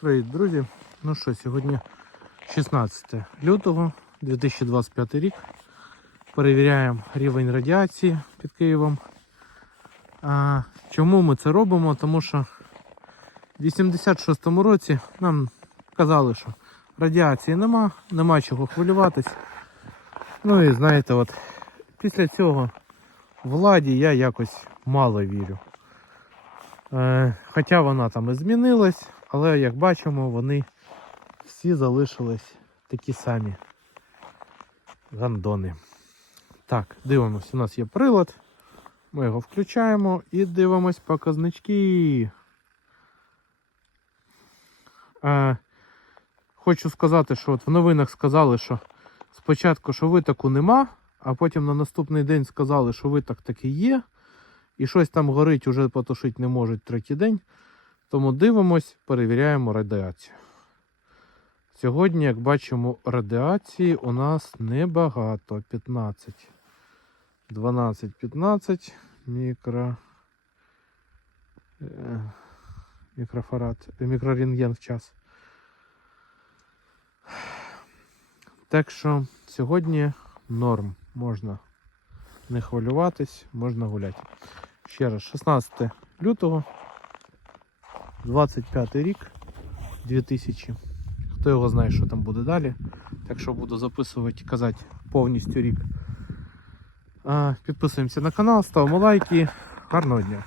Привіт, друзі! Ну що, сьогодні 16 лютого 2025 рік. Перевіряємо рівень радіації під Києвом. А, чому ми це робимо? Тому що в 86-му році нам казали, що радіації нема, нема чого хвилюватись. Ну і знаєте, от після цього владі я якось мало вірю. Е, Хоча вона там і змінилась, але як бачимо, вони всі залишились такі самі гандони. Так, дивимось, у нас є прилад. Ми його включаємо і дивимось показнички. Е, хочу сказати, що от в новинах сказали, що спочатку, що витоку нема, а потім на наступний день сказали, що виток таки є. І щось там горить, уже потушити не можуть третій день. Тому дивимось, перевіряємо радіацію. Сьогодні, як бачимо, радіації у нас небагато. 15. 12, 15 мікро. е, Мікрофарад, мікрорентген в час. Так що сьогодні норм. Можна не хвилюватись, можна гуляти. Ще раз, 16 лютого, 25 рік 2000. Хто його знає, що там буде далі. Так що буду записувати і казати повністю рік. Підписуємося на канал, ставимо лайки. Гарного дня!